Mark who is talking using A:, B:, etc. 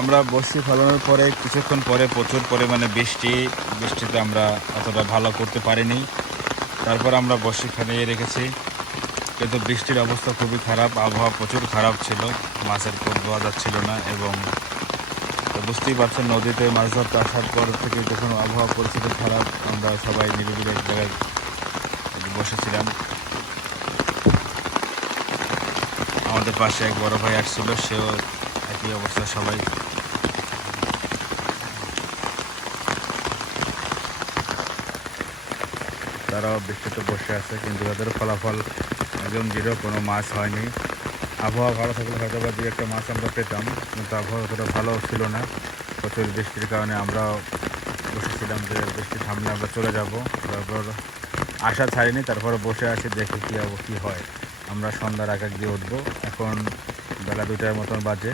A: আমরা বসি ফলানোর পরে, কিছুক্ষণ পরে প্রচুর পরিমাণে বৃষ্টি, বৃষ্টিতে আমরা অতটা ভালো করতে পারিনি। তারপর আমরা বসি খানিয়ে রেখেছি। কিন্তু বৃষ্টির অবস্থা খুবই খারাপ, আবহাওয়া প্রচুর খারাপ ছিল, মাছের কোট ধোয়া যাচ্ছিল না এবং বুঝতেই পারছেন, নদীতে মাছ ধরতে আসার পর থেকে যখন আবহাওয়া পরিস্থিতি খারাপ, আমরা সবাই নিরিবিলি এক জায়গায় বসেছিলাম। আমাদের পাশে এক বড় ভাই আসছিল, সেও একই অবস্থা সবাই। তারাও বৃষ্টিতে বসে আছে, কিন্তু তাদের ফলাফল একদম জিরো, কোনো মাছ হয়নি। আবহাওয়া ভালো থাকলে হয়তো বা দু একটা মাছ আমরা পেতাম, কিন্তু আবহাওয়া অতটা ভালো ছিল না। প্রচুর বৃষ্টির কারণে আমরাও বসেছিলাম যে বৃষ্টি থামলে আমরা চলে যাব। তারপর আশা ছাড়িনি, তারপর বসে আছি, দেখি কী হব কী হয়। আমরা সন্ধ্যার আগে দিয়ে উঠবো, এখন বেলা দুটার মতন বাজে।